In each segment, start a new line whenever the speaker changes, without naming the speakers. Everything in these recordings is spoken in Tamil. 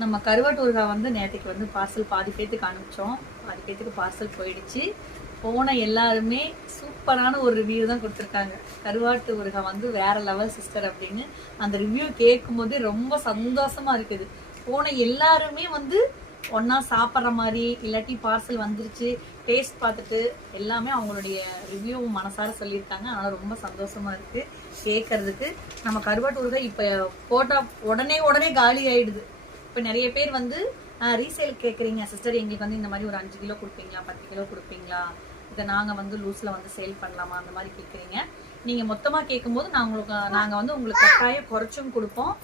நம்ம கருவாட்டு வந்து நேற்றுக்கு வந்து பார்சல் பாதி பேத்துக்கு அனுப்பிச்சோம். பாதி பேத்துக்கு பார்சல் போயிடுச்சு. போன எல்லாருமே சூப்பரான ஒரு ரிவ்யூ தான் கொடுத்துருக்காங்க. கருவாட்டு ஊறுகாய் வந்து வேற லெவல் சிஸ்டர் அப்படின்னு. அந்த ரிவ்யூ கேட்கும் போதே ரொம்ப சந்தோஷமா இருக்குது. போன எல்லாருமே வந்து ஒன்றா சாப்பிட்ற மாதிரி இல்லாட்டி பார்சல் வந்துருச்சு. டேஸ்ட் பார்த்துட்டு எல்லாமே அவங்களுடைய ரிவ்யூ மனசார சொல்லியிருக்காங்க. அதனால ரொம்ப சந்தோஷமா இருக்கு கேட்கறதுக்கு நம்ம கருவாட்டு ஊறுகாய் இப்போ போட்டா உடனே உடனே காலி ஆயிடுது. இப்போ நிறைய பேர் வந்து ரீசேல் கேட்குறீங்க சிஸ்டர் எங்களுக்கு வந்து இந்த மாதிரி ஒரு அஞ்சு கிலோ கொடுப்பீங்களா பத்து கிலோ கொடுப்பீங்களா? இதை நாங்கள் வந்து லூஸில் வந்து சேல் பண்ணலாமா? அந்த மாதிரி கேட்குறீங்க நீங்கள் மொத்தமாக கேட்கும்போது நான் உங்களுக்கு நாங்கள் வந்து உங்களுக்கு கட்டாயம் குறைச்சும் கொடுப்போம்.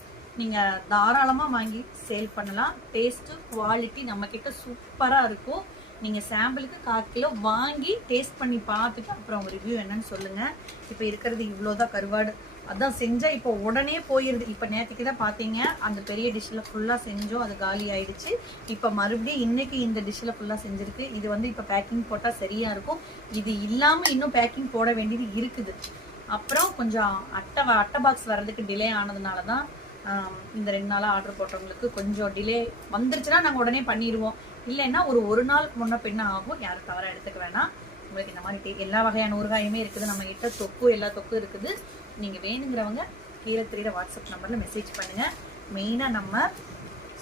நீங்கள் தாராளமாக வாங்கி சேல் பண்ணலாம். டேஸ்ட்டு குவாலிட்டி நம்மக்கிட்ட சூப்பராக இருக்கும். நீங்கள் சாம்பிளுக்கு கால் கிலோ வாங்கி டேஸ்ட் பண்ணி பார்த்துட்டு அப்புறம் உங்கள் ரிவ்யூ என்னன்னு சொல்லுங்கள் இப்போ இருக்கிறது இவ்வளோதான் கருவாடு. அதான் செஞ்சால் இப்போ உடனே போயிடுது இப்போ நேற்றுக்கு தான் பார்த்தீங்க அந்த பெரிய டிஷ்ஷில் ஃபுல்லாக செஞ்சோம் அது காலி ஆயிடுச்சு. இப்போ மறுபடியும் இன்றைக்கி இந்த டிஷ்ஷில் ஃபுல்லாக செஞ்சுருக்கு. இது வந்து இப்போ பேக்கிங் போட்டால் சரியாக இருக்கும். இது இல்லாமல் இன்னும் பேக்கிங் போட வேண்டியது இருக்குது. அப்புறம் கொஞ்சம் அட்டை அட்டை பாக்ஸ் வர்றதுக்கு டிலே ஆனதுனால தான் இந்த ரெண்டு நாளாக ஆர்டர் போட்டவங்களுக்கு கொஞ்சம் டிலே வந்துருச்சுன்னா நாங்கள் உடனே பண்ணிடுவோம் இல்லைன்னா ஒரு ஒரு நாள் முன்ன பின்ன ஆகும். யாரும் தவறாக எடுத்துக்க வேணாம். உங்களுக்கு இந்த மாதிரி டே- எல்லா வகையான ஊறுகாயுமே இருக்குது. நம்ம கிட்ட தொக்கு எல்லா தொக்கும் இருக்குது. நீங்கள் வேணுங்கிறவங்க கீழே தெரியுற வாட்ஸ்அப் நம்பரில் மெசேஜ் பண்ணுங்கள் மெயினாக நம்ம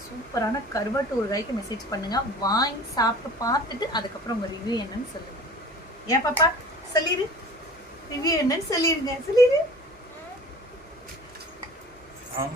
சூப்பரான கருவாட்டு ஊறுகாய்க்கு மெசேஜ் பண்ணுங்கள் வாங்கி சாப்பிட்டு பார்த்துட்டு அதுக்கப்புறம் உங்கள் ரிவ்யூ என்னன்னு சொல்லுங்கள் ஏன் பாப்பா? சொல்லிடு ரிவ்யூ என்னன்னு சொல்லிடுங்க சொல்லிடு
Um.